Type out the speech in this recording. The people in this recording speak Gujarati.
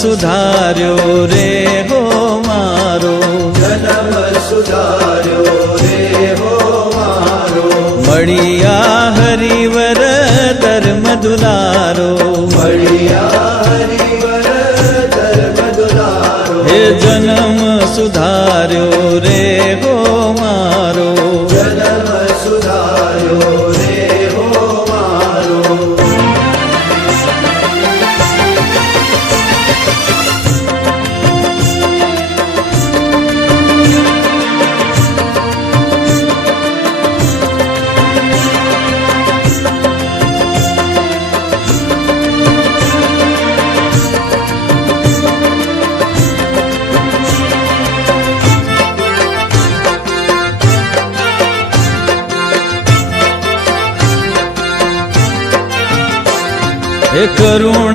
સુધાર્યો રે હો મારો, જન્મ સુધાર્યો રે હો મારો, મળિયા હરિવર ધર્મ દુલારો, મળિયા હરિવર ધર્મ દુલારો, હે જન્મ સુધાર્યો રે હો મારો, જન્મ સુધાર્યો રે હો મારો. હે કરુણ